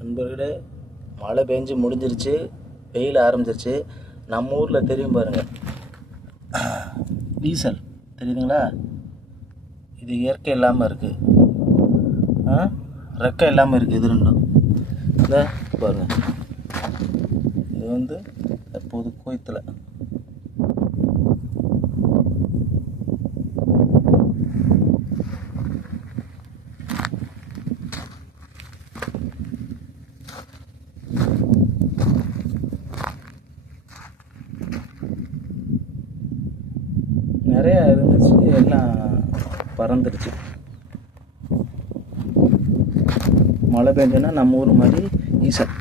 நண்பர்களே, மழை பெஞ்சு முடிஞ்சிருச்சு, வெயில் ஆரம்பிச்சிருச்சு. நம்ம ஊரில் தெரியும் பாருங்கள், ஈசல் தெரியுதுங்களா? இது இயற்கை இல்லாமல் இருக்குது, ரெக்கை இல்லாமல் இருக்குது. இது ரெண்டும் இல்லை பாருங்கள். இது தற்போது கோயத்தில் நிறையா இருந்துச்சு, எல்லாம் பறந்துடுச்சு. மழை பெஞ்சோன்னா நம்ம ஊர் மாதிரி ஈசல்